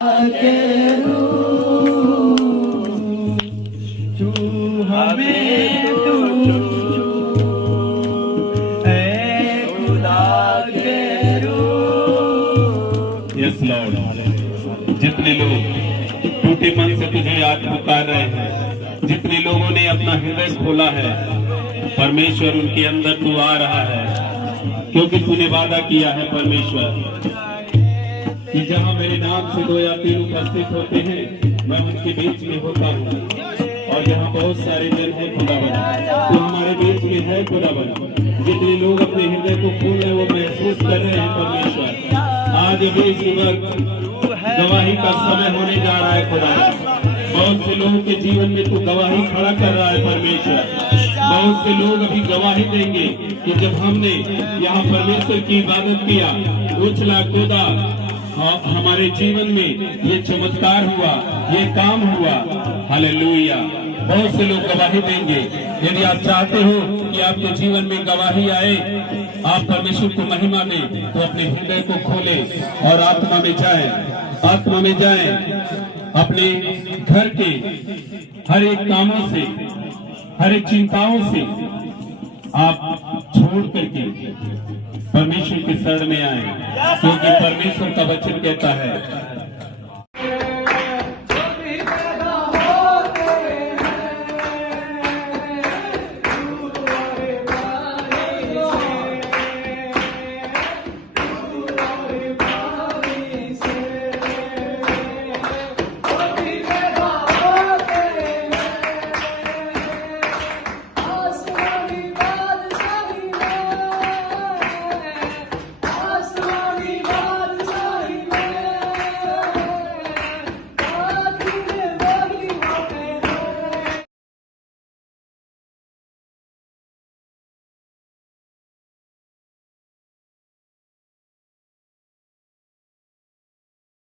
के रूह तू हमें तू ऐ खुदा के रूह। यस लॉर्ड, जितने लोग टूटे मन से तुझे आज पुकार रहे हैं, जितने लोगों ने अपना हृदय खोला है, परमेश्वर उनके अंदर तू आ रहा है, क्योंकि तूने वादा किया है परमेश्वर कि जहां मेरे नाम से 2 या 3 उपस्थित होते हैं मैं उनके बीच में होता हूँ। और यहाँ बहुत सारे जन है खुदावन, तो हमारे बीच में है खुदावन। जितने लोग अपने हृदय को खोल रहे वो महसूस कर रहे हैं परमेश्वर, आज अभी इस वक्त गवाही का समय होने जा रहा है खुदा। बहुत से लोगों के जीवन में तू गवाही खड़ा कर रहा है परमेश्वर। बहुत से लोग अभी गवाही देंगे कि जब हमने यहाँ परमेश्वर की इबादत किया, उछला कूदा, हमारे जीवन में ये चमत्कार हुआ, ये काम हुआ। हालेलुया। बहुत से लोग गवाही देंगे। यदि आप चाहते हो कि आपके जीवन में गवाही आए, आप परमेश्वर को महिमा दें, तो अपने हृदय को खोले और आत्मा में जाए, आत्मा में जाए। अपने घर के हर एक कामों से, हर एक चिंताओं से आप छोड़ करके परमेश्वर के शरण में आए, क्योंकि परमेश्वर का वचन कहता है